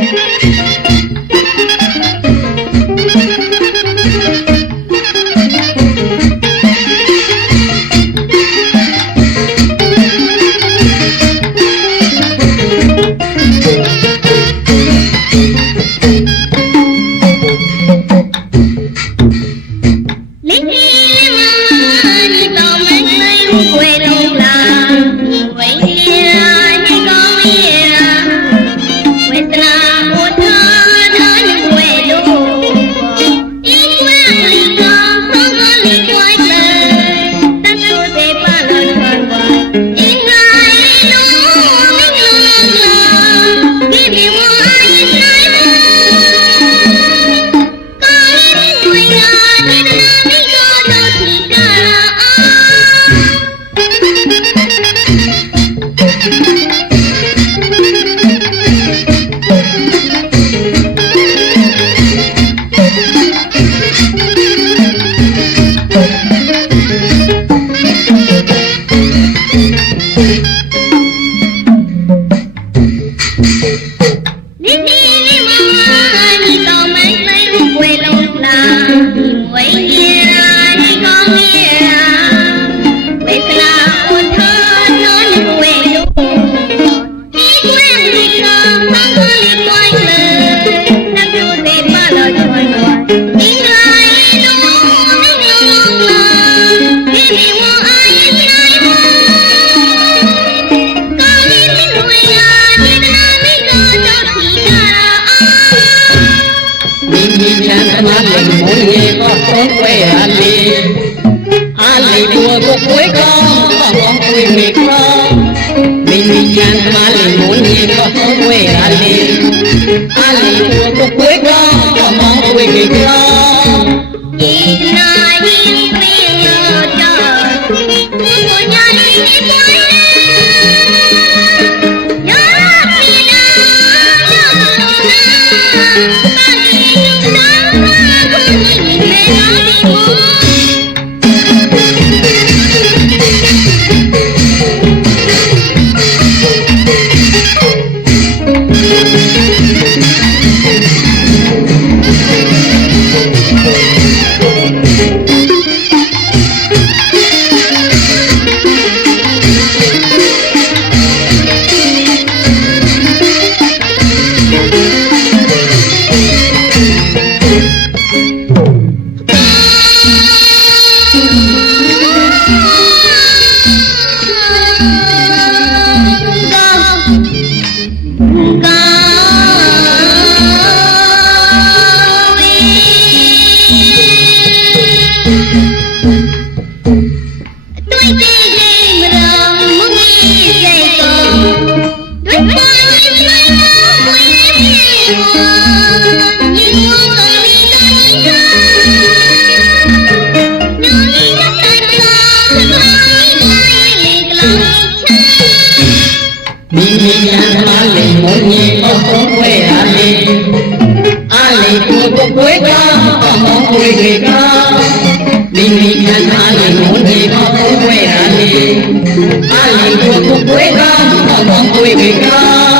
Thank you. ဒီချမ်းသမားလေးမွန်နေကောသုံးွယ်ရလေအားလေးကိုကိုကိုယ်ကောင်းကောင်းကိုယ်မိကောမိမိချမ်းသမားလေးမွန်နေကော Thank you. Fuego, fuego, fuego, fuego, fuego, fuego,